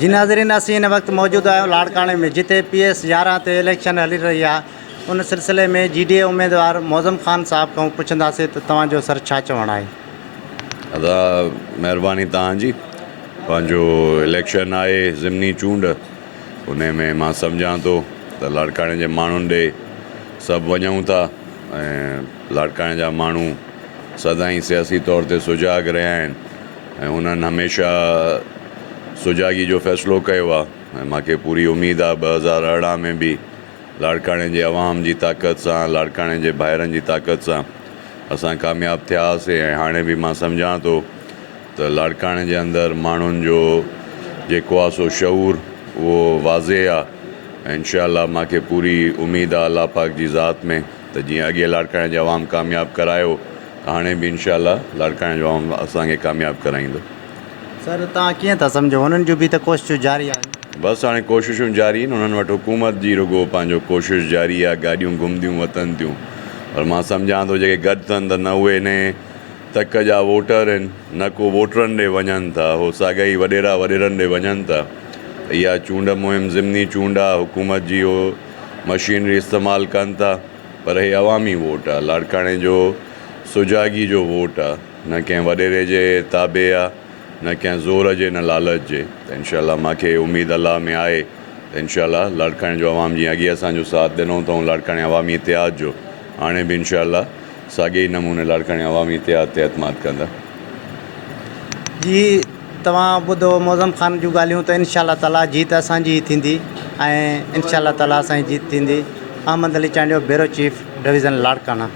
जी नाज़रीन, असीं इन वक़्तु मौजूदु आहियूं लाड़काणे में, जिते PS 11 ते इलेक्शन हली रही आहे। उन सिलसिले में GDA उम्मीदवार मौज़म ख़ान साहब खां पुछंदासीं त तव्हांजो सर छा चवणु आहे। अदा महिरबानी तव्हांजी। पंहिंजो इलेक्शन आहे ज़िमनी चूंड, उन में मां सम्झां थो त लाड़काणे जे माण्हुनि ॾे सभु वञूं था ऐं लाड़काणे जा माण्हू सदाईं सियासी तौर ते सुजाग रहिया आहिनि ऐं उन्हनि हमेशह सुजागी जो फ़ैसिलो कयो आहे ऐं मूंखे पूरी उमेदु आहे 2018 में बि लाड़काणे जे अवाम जी ताक़त सां, लाड़काणे जे भाइरनि जी ताक़त सां असां कामयाबु थियासीं। ऐं हाणे बि मां सम्झां थो त लाड़काणे जे अंदरि माण्हुनि जो जेको आहे सो शऊर उहो वाज़े आहे ऐं इंशाअल्लाह मूंखे पूरी उमेदु आहे अल्लाह पाक जी ज़ात में त जीअं अॻे लाड़काणे जो अवाम कामयाबु करायो त हाणे बि इंशाअल्लाह लाड़काणे जो अवाम असांखे कामयाबु कराईंदो। सर, तव्हां कीअं था सम्झो, हुननि जूं बि त कोशिशूं जारी आहिनि? बसि हाणे कोशिशूं जारी आहिनि, उन्हनि वटि हुकूमत जी रुॻो पंहिंजो कोशिशि जारी आहे, गाॾियूं घुमंदियूं वतनि थियूं। और मां सम्झां थो जेके गॾु अथनि त न उहे इन तक जा वोटर आहिनि, न को वोटरनि ॾे वञनि था, उहो साॻई वॾेरा वॾेरनि ॾे वञनि था। इहा चूंड मुहिम ज़िमनी चूंड आहे, हुकूमत जी उहो मशीनरी इस्तेमालु कनि था, पर हे अवामी वोट आहे, लाड़काणे जो सुजागी जो वोट आहे, न कंहिं वॾेरे जे ताबे आहे, न कंहिं ज़ोर जे न लालच जे। त इंशाअल्लाह मूंखे उमेदु अल्लाह में आहे त इंशाअल्लाह लाड़काणे जो अवाम जीअं अॻे असांजो साथ ॾिनो अथऊं लाड़काणे अवामी इतिहाद जो, हाणे बि इंशाअल्लाह साॻे ई नमूने लाड़काणे अवामी इतिहाद ते एतमाद कंदा। जी, तव्हां ॿुधो मौज़म ख़ान जूं ॻाल्हियूं, त इंशाअल्लाह ताला जीत असांजी ई थींदी ऐं इंशाअल्लाह ताला असांजी जीत थींदी। Ahmed Ali Chandio, bureau chief, division Larkana.